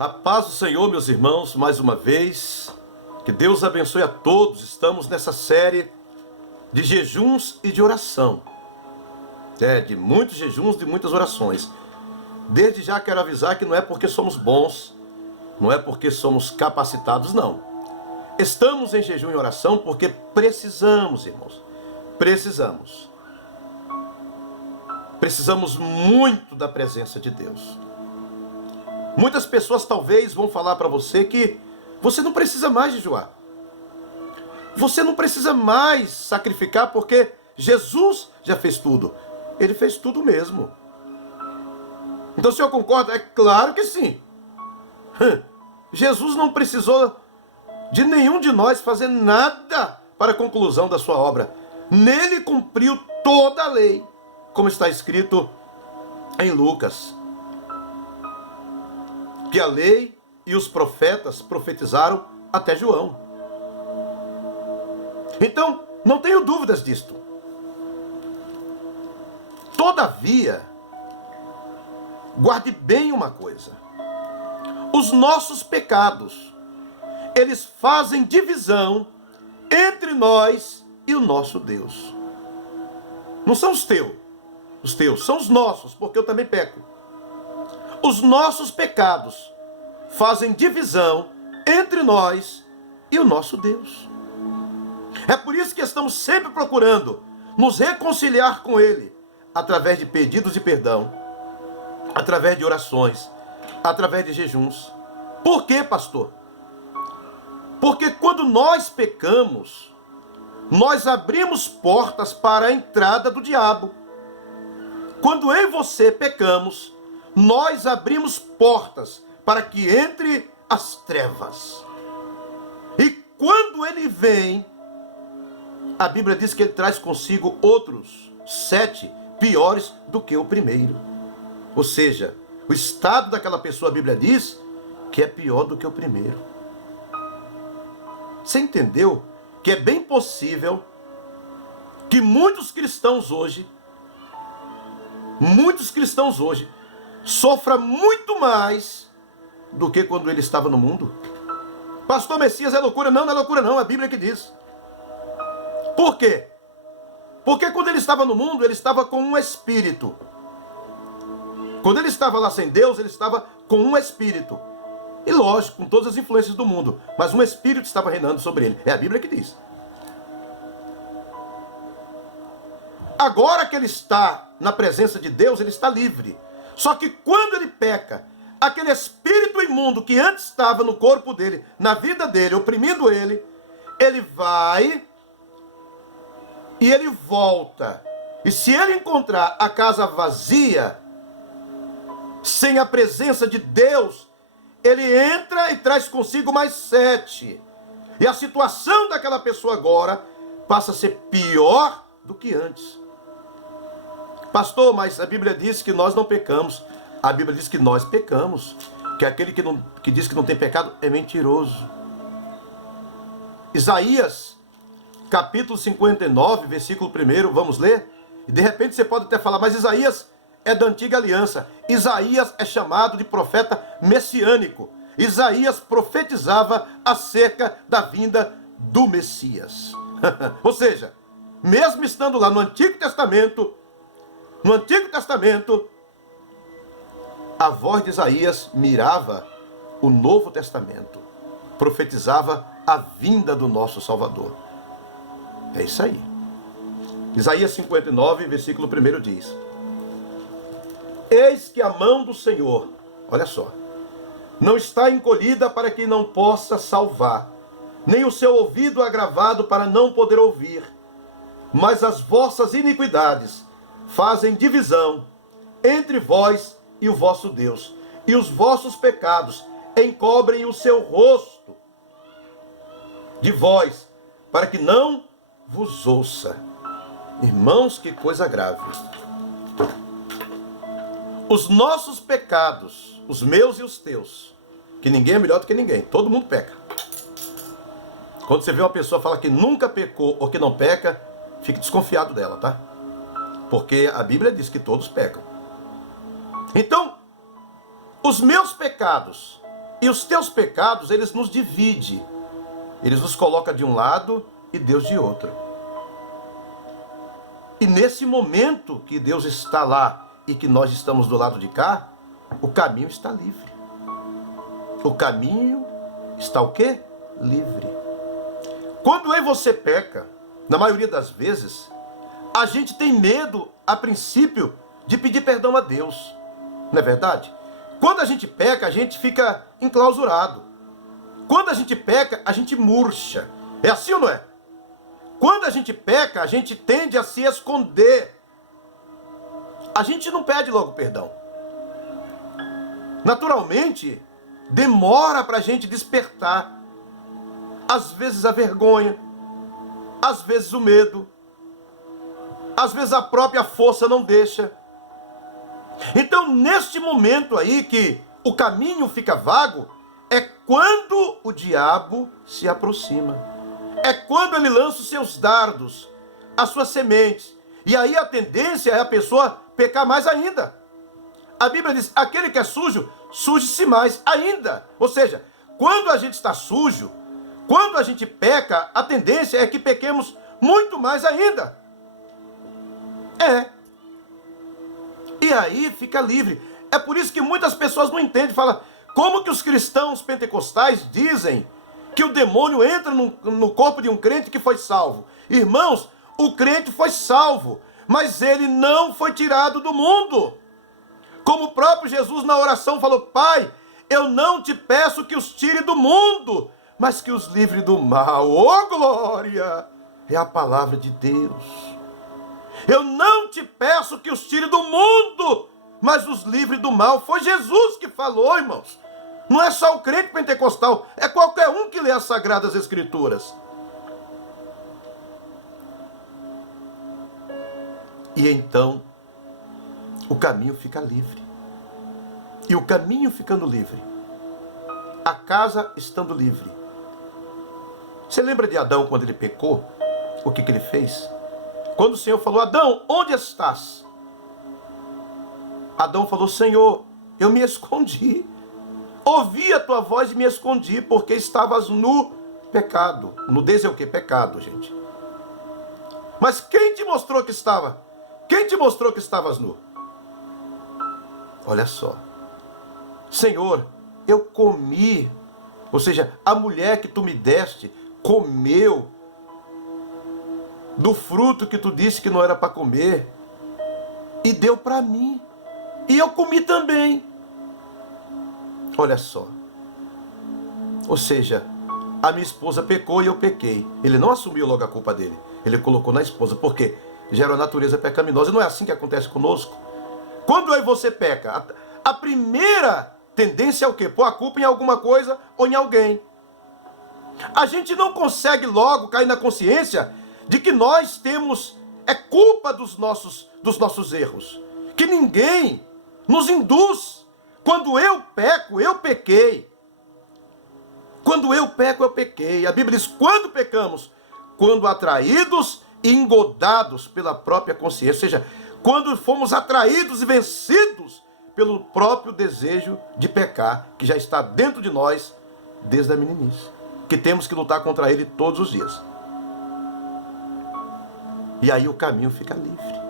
A paz do Senhor, meus irmãos, mais uma vez. Que Deus abençoe a todos. Estamos nessa série de jejuns e de oração. De muitos jejuns, de muitas orações. Desde já quero avisar que não é porque somos bons, não é porque somos capacitados, não. Estamos em jejum e oração porque precisamos, irmãos. Precisamos. Precisamos muito da presença de Deus. Muitas pessoas talvez vão falar para você que você não precisa mais jejuar. Você não precisa mais sacrificar porque Jesus já fez tudo. Ele fez tudo mesmo. Então o senhor concorda? É claro que sim. Jesus não precisou de nenhum de nós fazer nada para a conclusão da sua obra. Nele cumpriu toda a lei, como está escrito em Lucas. Que a lei e os profetas profetizaram até João. Então, não tenho dúvidas disto. Todavia, guarde bem uma coisa. Os nossos pecados, eles fazem divisão entre nós e o nosso Deus. Não são os teus, são os nossos, porque eu também peco. Os nossos pecados fazem divisão entre nós e o nosso Deus. É por isso que estamos sempre procurando nos reconciliar com Ele, através de pedidos de perdão, através de orações, através de jejuns. Por quê, pastor? Porque quando nós pecamos, nós abrimos portas para a entrada do diabo. Quando eu e você pecamos, nós abrimos portas para que entre as trevas. E quando ele vem, a Bíblia diz que ele traz consigo outros 7 piores do que o primeiro. Ou seja, o estado daquela pessoa, a Bíblia diz que é pior do que o primeiro. Você entendeu que é bem possível que muitos cristãos hoje sofra muito mais do que quando ele estava no mundo? Pastor, Messias é loucura? Não, não é loucura não, é a Bíblia que diz. Por quê? Porque quando ele estava no mundo, ele estava com um espírito. Quando ele estava lá sem Deus, ele estava com um espírito. E lógico, com todas as influências do mundo. Mas um espírito estava reinando sobre ele. É a Bíblia que diz. Agora que ele está na presença de Deus, ele está livre. Só que quando ele peca, aquele espírito imundo que antes estava no corpo dele, na vida dele, oprimindo ele, ele vai e ele volta. E se ele encontrar a casa vazia, sem a presença de Deus, ele entra e traz consigo mais 7. E a situação daquela pessoa agora passa a ser pior do que antes. Pastor, mas a Bíblia diz que nós não pecamos. A Bíblia diz que nós pecamos. Que aquele que diz que não tem pecado é mentiroso. Isaías, capítulo 59, versículo 1, vamos ler? E de repente você pode até falar, mas Isaías é da antiga aliança. Isaías é chamado de profeta messiânico. Isaías profetizava acerca da vinda do Messias. Ou seja, mesmo estando lá no Antigo Testamento, a voz de Isaías mirava o Novo Testamento, profetizava a vinda do nosso Salvador. É isso aí. Isaías 59, versículo 1 diz: Eis que a mão do Senhor, olha só, não está encolhida para que não possa salvar, nem o seu ouvido agravado para não poder ouvir, mas as vossas iniquidades fazem divisão entre vós e o vosso Deus, e os vossos pecados encobrem o seu rosto de vós, para que não vos ouça. Irmãos, que coisa grave. Os nossos pecados, os meus e os teus, que ninguém é melhor do que ninguém, todo mundo peca. Quando você vê uma pessoa falar que nunca pecou ou que não peca, fique desconfiado dela, tá? Porque a Bíblia diz que todos pecam. Então, os meus pecados E os teus pecados, eles nos dividem. Eles nos colocam de um lado e Deus de outro. E nesse momento que Deus está lá e que nós estamos do lado de cá, o caminho está livre. O caminho está o quê? Livre. Quando eu e você peca, na maioria das vezes, a gente tem medo, a princípio, de pedir perdão a Deus. Não é verdade? Quando a gente peca, a gente fica enclausurado. Quando a gente peca, a gente murcha. É assim ou não é? Quando a gente peca, a gente tende a se esconder. A gente não pede logo perdão. Naturalmente, demora para a gente despertar. Às vezes a vergonha, às vezes o medo, às vezes a própria força não deixa. Então, neste momento aí que o caminho fica vago, é quando o diabo se aproxima. É quando ele lança os seus dardos, as suas sementes. E aí a tendência é a pessoa pecar mais ainda. A Bíblia diz, aquele que é sujo, suje-se mais ainda. Ou seja, quando a gente está sujo, quando a gente peca, a tendência é que pequemos muito mais ainda. E aí fica livre. É por isso que muitas pessoas não entendem, falam, como que os cristãos pentecostais dizem que o demônio entra no corpo de um crente que foi salvo? Irmãos, o crente foi salvo, mas ele não foi tirado do mundo. Como o próprio Jesus na oração falou, Pai, eu não te peço que os tire do mundo, mas que os livre do mal. Oh, glória! É a palavra de Deus. Eu não te peço que os tire do mundo, mas os livre do mal. Foi Jesus que falou, irmãos. Não é só o crente pentecostal, é qualquer um que lê as Sagradas Escrituras. E então, o caminho fica livre. E o caminho ficando livre, a casa estando livre. Você lembra de Adão quando ele pecou? O que ele fez? Quando o Senhor falou, Adão, onde estás? Adão falou, Senhor, eu me escondi. Ouvi a tua voz e me escondi, porque estavas no pecado. Nudez é o quê? Pecado, gente. Mas quem te mostrou que estava? Quem te mostrou que estavas nu? Olha só. Senhor, eu comi. Ou seja, a mulher que tu me deste comeu do fruto que tu disse que não era para comer e deu para mim. E eu comi também. Olha só. Ou seja, a minha esposa pecou e eu pequei. Ele não assumiu logo a culpa dele. Ele colocou na esposa. Por quê? Gera uma natureza pecaminosa. E não é assim que acontece conosco. Quando eu e você peca, a primeira tendência é o quê? Pôr a culpa em alguma coisa ou em alguém. A gente não consegue logo cair na consciência de que nós temos culpa dos nossos erros. Que ninguém nos induz. Quando eu peco, eu pequei. Quando eu peco, eu pequei. A Bíblia diz, quando pecamos? Quando atraídos e engodados pela própria consciência. Ou seja, quando fomos atraídos e vencidos pelo próprio desejo de pecar, que já está dentro de nós desde a meninice. Que temos que lutar contra ele todos os dias. E aí o caminho fica livre.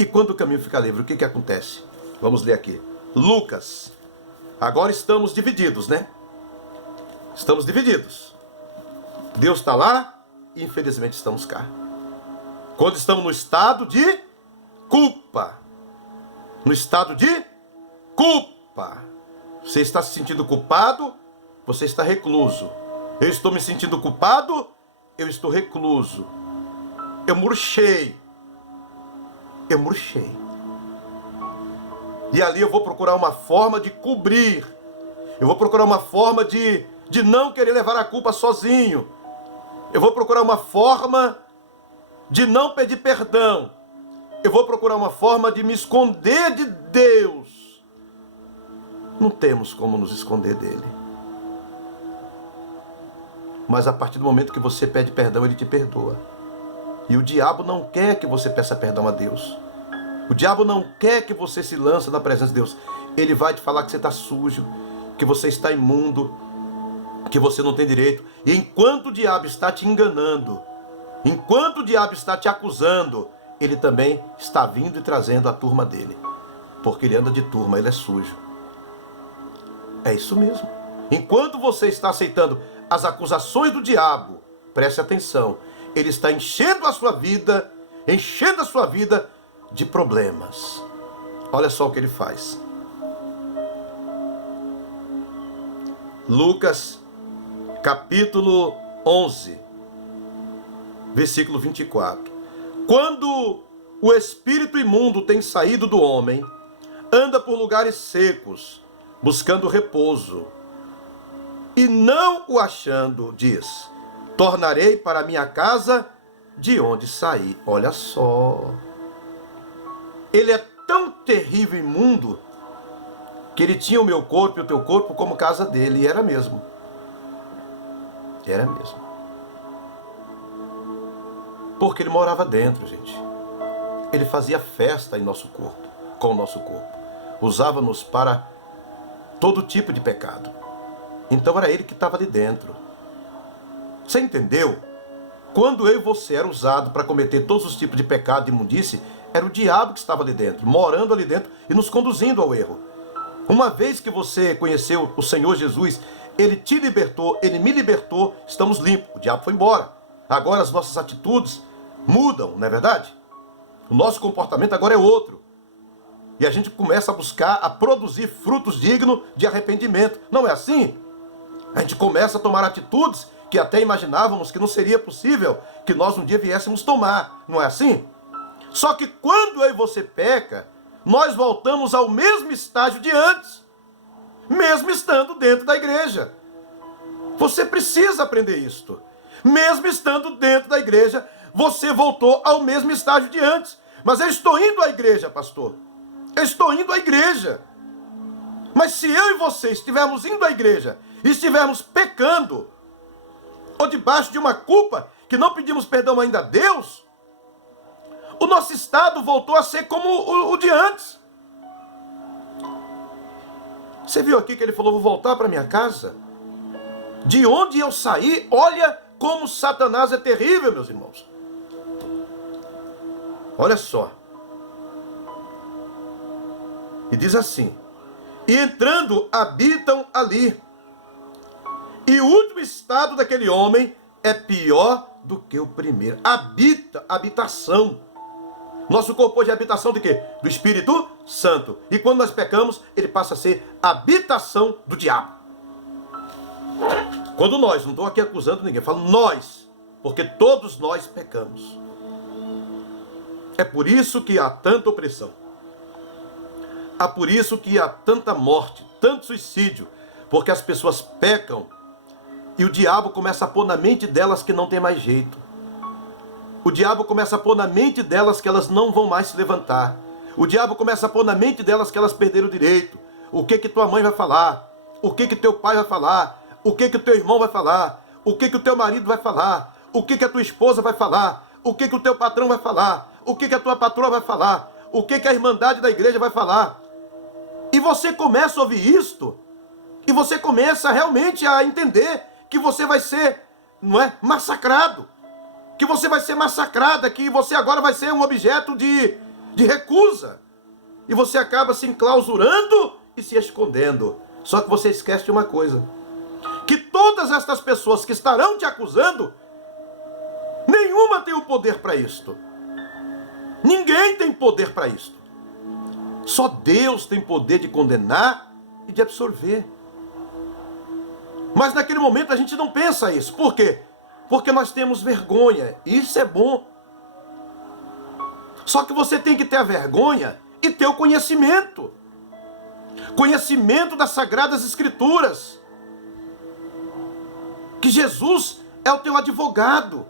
E quando o caminho fica livre, o que acontece? Vamos ler aqui. Lucas. Agora estamos divididos, né? Estamos divididos. Deus está lá e infelizmente estamos cá. Quando estamos no estado de culpa. No estado de culpa. Você está se sentindo culpado, você está recluso. Eu estou me sentindo culpado, eu estou recluso. Eu murchei. Eu murchei. E ali eu vou procurar uma forma de cobrir. Eu vou procurar uma forma de não querer levar a culpa sozinho. Eu vou procurar uma forma de não pedir perdão. Eu vou procurar uma forma de me esconder de Deus. Não temos como nos esconder dele. Mas a partir do momento que você pede perdão, ele te perdoa. E o diabo não quer que você peça perdão a Deus. O diabo não quer que você se lance na presença de Deus. Ele vai te falar que você está sujo, que você está imundo, que você não tem direito. E enquanto o diabo está te enganando, enquanto o diabo está te acusando, ele também está vindo e trazendo a turma dele. Porque ele anda de turma, ele é sujo. É isso mesmo. Enquanto você está aceitando as acusações do diabo, preste atenção, ele está enchendo a sua vida de problemas. Olha só o que ele faz. Lucas, capítulo 11, versículo 24. Quando o espírito imundo tem saído do homem, anda por lugares secos, buscando repouso, e não o achando, diz: tornarei para minha casa de onde saí. Olha só. Ele é tão terrível e imundo que ele tinha o meu corpo e o teu corpo como casa dele. E era mesmo. Era mesmo. Porque ele morava dentro, gente. Ele fazia festa em nosso corpo, com o nosso corpo. Usava-nos para todo tipo de pecado. Então era ele que estava ali dentro. Você entendeu? Quando eu e você era usado para cometer todos os tipos de pecado e imundície, era o diabo que estava ali dentro, morando ali dentro e nos conduzindo ao erro. Uma vez que você conheceu o Senhor Jesus, ele te libertou, ele me libertou, estamos limpos. O diabo foi embora. Agora as nossas atitudes mudam, não é verdade? O nosso comportamento agora é outro. E a gente começa a buscar, a produzir frutos dignos de arrependimento. Não é assim? A gente começa a tomar atitudes que até imaginávamos que não seria possível que nós um dia viéssemos tomar. Não é assim? Só que quando eu e você peca, nós voltamos ao mesmo estágio de antes, mesmo estando dentro da igreja. Você precisa aprender isto. Mesmo estando dentro da igreja, você voltou ao mesmo estágio de antes. Mas eu estou indo à igreja, pastor. Eu estou indo à igreja. Mas se eu e você estivermos indo à igreja e estivermos pecando, ou debaixo de uma culpa que não pedimos perdão ainda a Deus, o nosso estado voltou a ser como o de antes. Você viu aqui que ele falou: vou voltar para minha casa? De onde eu saí, olha como Satanás é terrível, meus irmãos. Olha só. E diz assim: e entrando, habitam ali. E o último estado daquele homem é pior do que o primeiro. Habitação. Nosso corpo hoje é habitação de quê? Do Espírito Santo. E quando nós pecamos, ele passa a ser habitação do diabo. Quando nós, não estou aqui acusando ninguém, falo nós, porque todos nós pecamos. É por isso que há tanta opressão. É por isso que há tanta morte, tanto suicídio, porque as pessoas pecam e o diabo começa a pôr na mente delas que não tem mais jeito. O diabo começa a pôr na mente delas que elas não vão mais se levantar. O diabo começa a pôr na mente delas que elas perderam o direito. O que tua mãe vai falar? O que teu pai vai falar? O que o teu irmão vai falar? O que o teu marido vai falar? O que a tua esposa vai falar? O que o teu patrão vai falar? O que a tua patroa vai falar? O que a irmandade da igreja vai falar? E você começa a ouvir isto, e você começa realmente a entender que você vai ser, não é, massacrado. Que você vai ser massacrada, que você agora vai ser um objeto de recusa. E você acaba se enclausurando e se escondendo. Só que você esquece de uma coisa: que todas estas pessoas que estarão te acusando, nenhuma tem o poder para isto. Ninguém tem poder para isto. Só Deus tem poder de condenar e de absorver. Mas naquele momento a gente não pensa isso. Por quê? Porque nós temos vergonha. Isso é bom. Só que você tem que ter a vergonha e ter o conhecimento. Conhecimento das Sagradas Escrituras. Que Jesus é o teu advogado.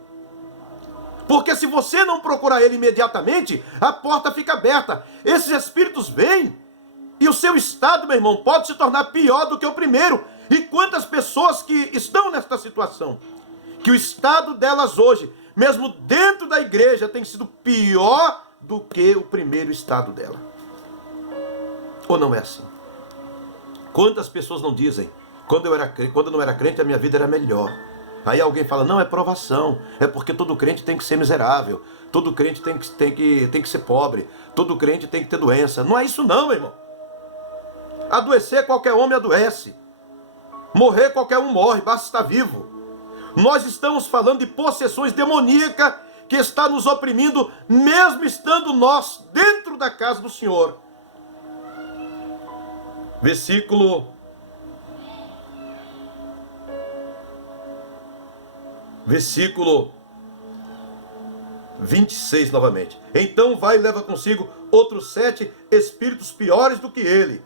Porque se você não procurar ele imediatamente, a porta fica aberta. Esses espíritos vêm e o seu estado, meu irmão, pode se tornar pior do que o primeiro. E quantas pessoas que estão nesta situação, que o estado delas hoje, mesmo dentro da igreja, tem sido pior do que o primeiro estado dela. Ou não é assim? Quantas pessoas não dizem, quando eu não era crente, a minha vida era melhor. Aí alguém fala, não, é provação, é porque todo crente tem que ser miserável, todo crente tem que ser pobre, todo crente tem que ter doença. Não é isso não, meu irmão. Adoecer, qualquer homem adoece. Morrer, qualquer um morre, basta estar vivo. Nós estamos falando de possessões demoníacas que está nos oprimindo, mesmo estando nós dentro da casa do Senhor. Versículo 26 novamente. Então vai e leva consigo outros 7 espíritos piores do que ele.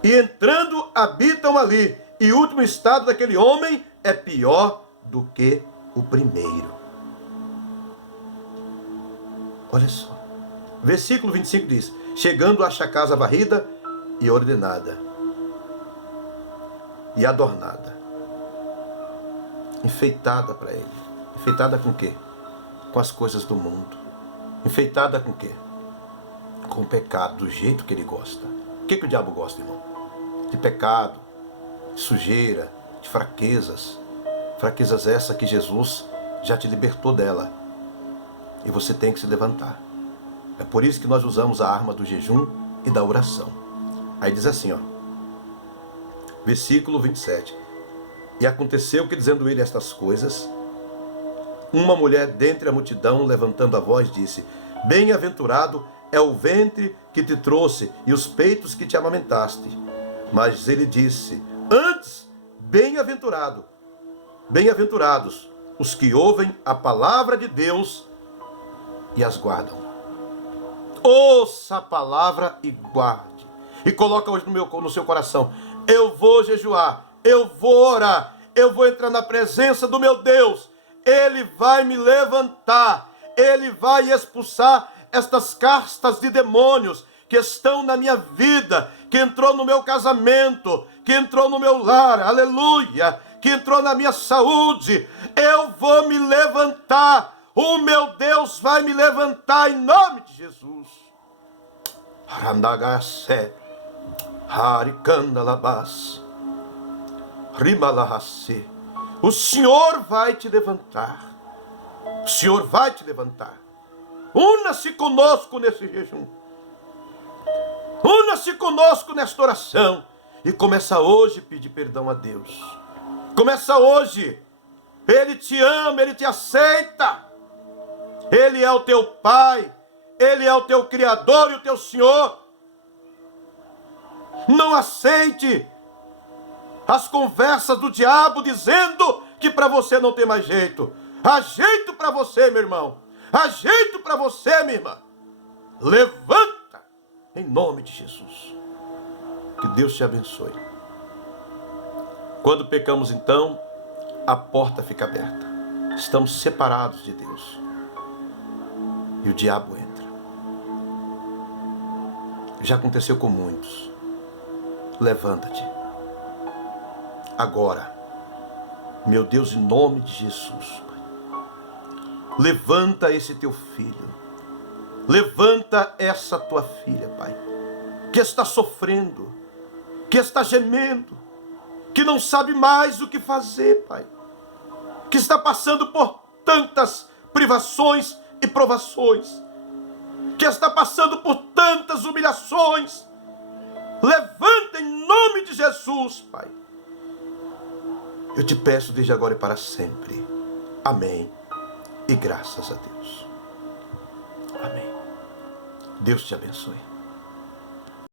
E entrando habitam ali. E o último estado daquele homem é pior do que o primeiro. Olha só. Versículo 25 diz: chegando acha a casa varrida e ordenada. E adornada. Enfeitada para ele. Enfeitada com o quê? Com as coisas do mundo. Enfeitada com o quê? Com o pecado, do jeito que ele gosta. O que o diabo gosta, irmão? De pecado, de sujeira, de fraquezas. Fraquezas essas que Jesus já te libertou dela. E você tem que se levantar. É por isso que nós usamos a arma do jejum e da oração. Aí diz assim, ó. Versículo 27. E aconteceu que, dizendo ele estas coisas, uma mulher dentre a multidão, levantando a voz, disse: bem-aventurado é o ventre que te trouxe e os peitos que te amamentaste. Mas ele disse: antes, bem-aventurados os que ouvem a palavra de Deus e as guardam. Ouça a palavra e guarde. E coloca hoje no seu coração: eu vou jejuar, eu vou orar, eu vou entrar na presença do meu Deus. Ele vai me levantar, ele vai expulsar estas castas de demônios que estão na minha vida, que entrou no meu casamento, que entrou no meu lar, aleluia, que entrou na minha saúde. Eu vou me levantar, o meu Deus vai me levantar em nome de Jesus. Randagase, Harikandalabas, Rimalahase. O Senhor vai te levantar. O Senhor vai te levantar. Una-se conosco nesse jejum. Una-se conosco nesta oração. E começa hoje a pedir perdão a Deus. Começa hoje. Ele te ama, Ele te aceita. Ele é o teu Pai. Ele é o teu Criador e o teu Senhor. Não aceite as conversas do diabo dizendo que para você não tem mais jeito. Há jeito para você, meu irmão. Há jeito para você, minha irmã. Levanta em nome de Jesus. Que Deus te abençoe. Quando pecamos, então, a porta fica aberta. Estamos separados de Deus. E o diabo entra. Já aconteceu com muitos. Levanta-te. Agora, meu Deus, em nome de Jesus, Pai, levanta esse teu filho, levanta essa tua filha, Pai, que está sofrendo, que está gemendo, que não sabe mais o que fazer, Pai, que está passando por tantas privações e provações, que está passando por tantas humilhações. Levanta em nome de Jesus, Pai. Eu te peço desde agora e para sempre. Amém. E graças a Deus. Amém. Deus te abençoe.